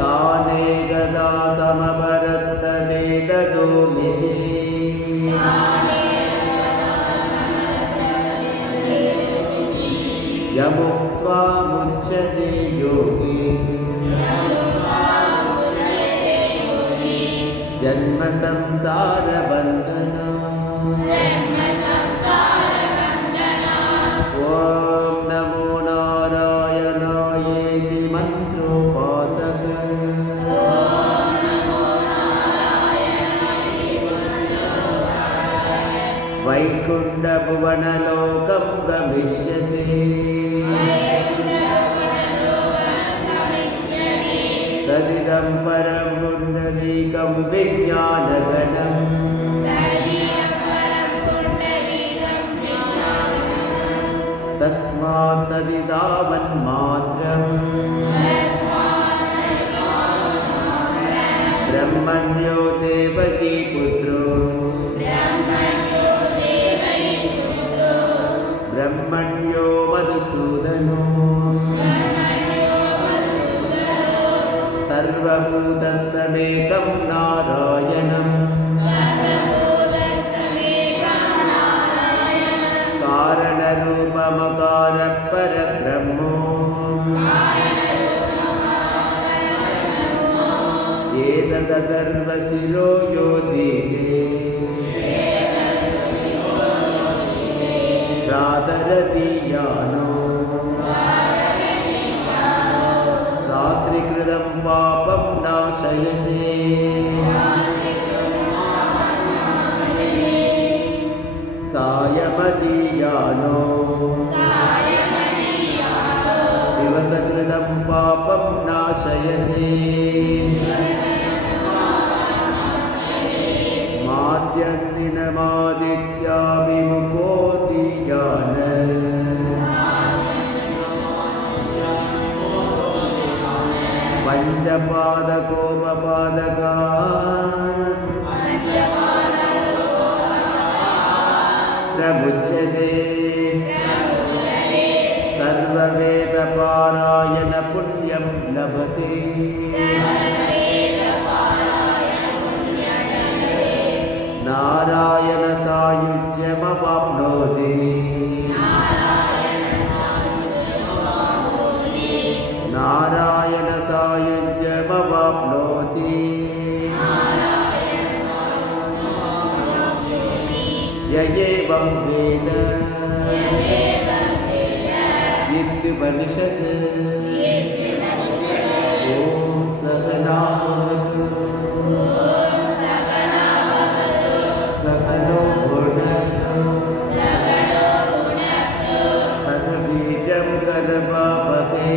ताने गदा समपरत्तते ततो निधि यमुक्त्वा मुच्यते योगी जन्म संसार बंधना ओम नमो नारायणायेति मंत्रोपासक वैकुंठ भुवन लोकं गमिष्यति तदिदं परं पुण्डरीकं विज्ञानगणं तस्मात् तदिदावन्मात्रं ब्रह्मण्यो देवकी पुत्रो ब्रह्मण्यो मधुसूदनो सर्वभूतस्थमेकं नारायणं कारणरूपमकारः परब्रह्मो एतदर्थशिरो योदिते प्रातरतीयानो रात्रिकृतं पापं नाशयते सायमदीयानो दिवसकृतं पापं नाशयते माद्यन्दिनमादित्याभिमुखोऽतीयान पंचपादकोपपादका प्रमुच्यते सर्ववेदपारायण पुण्यं लभते नारायण सायुज्यमवाप्नोति नारायण सायुज्यमवाप्नोति य एवं वेद इत्युपनिषत् ॐ सहना भवतु सहनो भुनक्तु सह वीर्यं करवावहै